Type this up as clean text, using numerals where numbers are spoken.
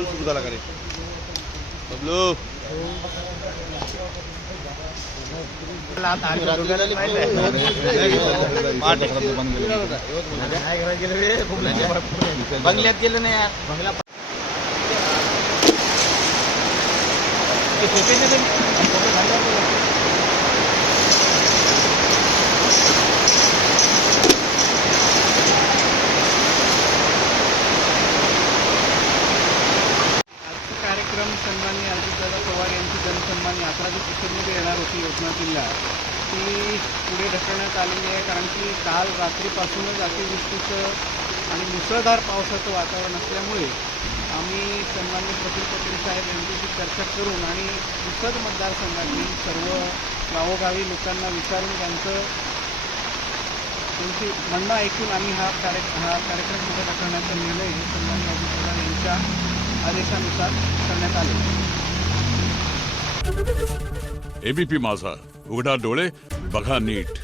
Double सुरू झाला का रे बबलू? बंगल्यात गेलं नाही यार. बंगला कार्यक्रम सन्माननीय अजितदादा पवार यांची जनसन्मान यात्रा जी पुसदमध्ये येणार होती यवतमाळ जिल्ह्यात ती पुढे ढकलण्यात आलेली आहे. कारण की काल रात्रीपासूनच अतिवृष्टीचं आणि मुसळधार पावसाचं वातावरण असल्यामुळे आम्ही सन्माननीय प्रफुल्ल पटेल साहेब यांच्याशी चर्चा करून आणि पुसद मतदारसंघातील सर्व गावोगावी लोकांना विचारून त्यांची म्हणणं ऐकून आम्ही हा कार्यक्रम पुढे ढकलण्याचा निर्णय सन्माननीय अजितदादा यांच्या आदेशानुसार करण्यात आले. एबीपी माझा, उघडा डोळे बघा नीट.